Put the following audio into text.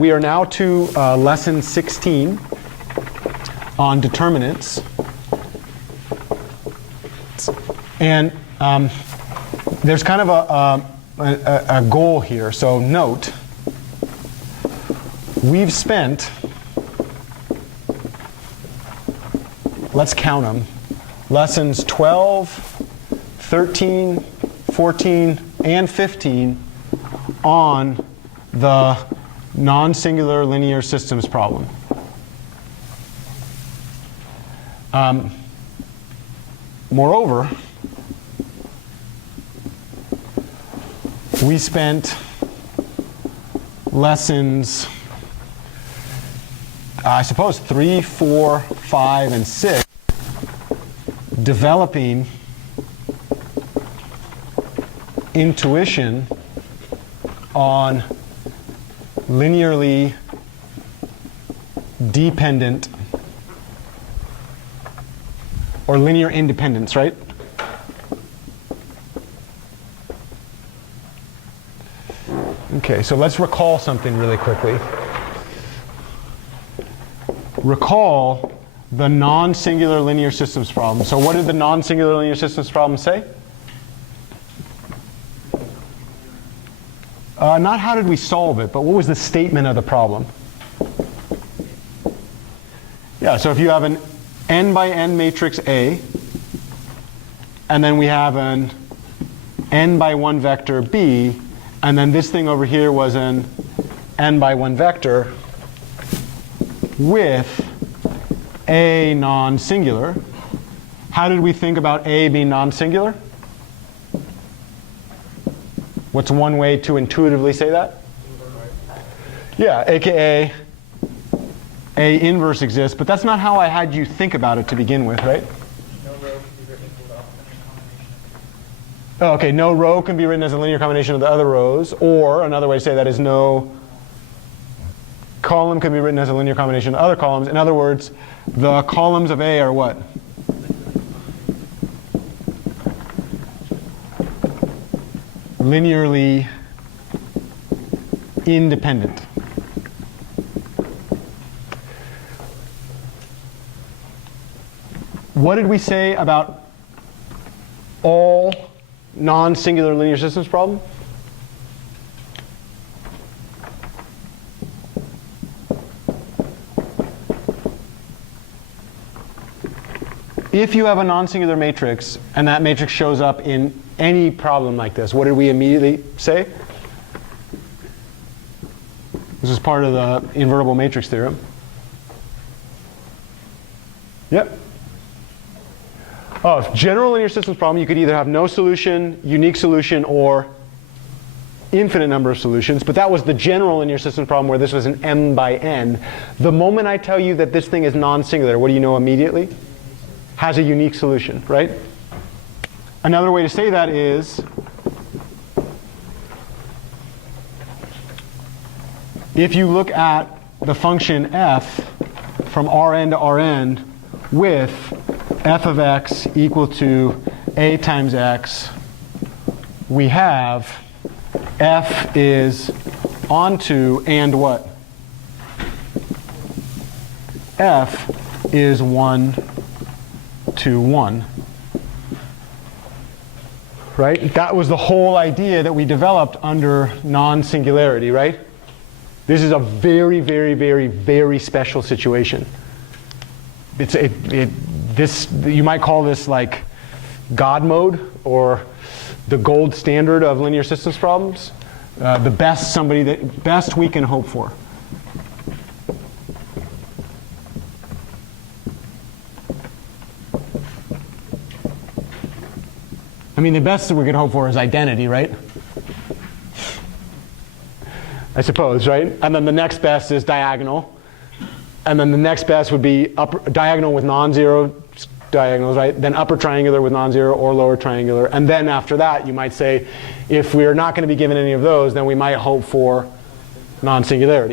We are now to lesson 16 on determinants. And there's kind of a goal here. So note, we've spent, let's count them, lessons 12, 13, 14, and 15 on the non-singular linear systems problem. Moreover, we spent lessons, I suppose, 3, 4, 5, and 6 developing intuition on linearly dependent or linear independence, right? Okay, so let's recall something really quickly. Recall the non-singular linear systems problem. So what did the non-singular linear systems problem say? Not how did we solve it, but what was the statement of the problem? Yeah, so if you have an n by n matrix A, and then we have an n by 1 vector B, and then this thing over here was an n by 1 vector with A non-singular. How did we think about A being non-singular? What's one way to intuitively say that? Yeah, aka A inverse exists, but that's not how I had you think about it to begin with, right? No row can be written equal to linear combination. Oh, okay, no row can be written as a linear combination of the other rows, or another way to say that is no column can be written as a linear combination of other columns. In other words, the columns of A are what? Linearly independent. What did we say about all non-singular linear systems problem? If you have a non-singular matrix and that matrix shows up in any problem like this, what did we immediately say? This is part of the invertible matrix theorem. Yep. Oh, general linear systems problem, you could either have no solution, unique solution, or infinite number of solutions. But that was the general linear systems problem where this was an m by n. The moment I tell you that this thing is non-singular, what do you know immediately? Has a unique solution, right? Another way to say that is if you look at the function f from Rn to Rn with f of x equal to a times x, we have f is onto and what? F is 1 to 1. Right? That was the whole idea that we developed under non-singularity, right? This is a very, very, very, very special situation. You might call this like God mode or the gold standard of linear systems problems. The best we can hope for. I mean, the best that we can hope for is identity, right? I suppose, right? And then the next best is diagonal. And then the next best would be diagonal with non-zero diagonals, right? Then upper triangular with non-zero or lower triangular. And then after that, you might say, if we're not going to be given any of those, then we might hope for non-singularity.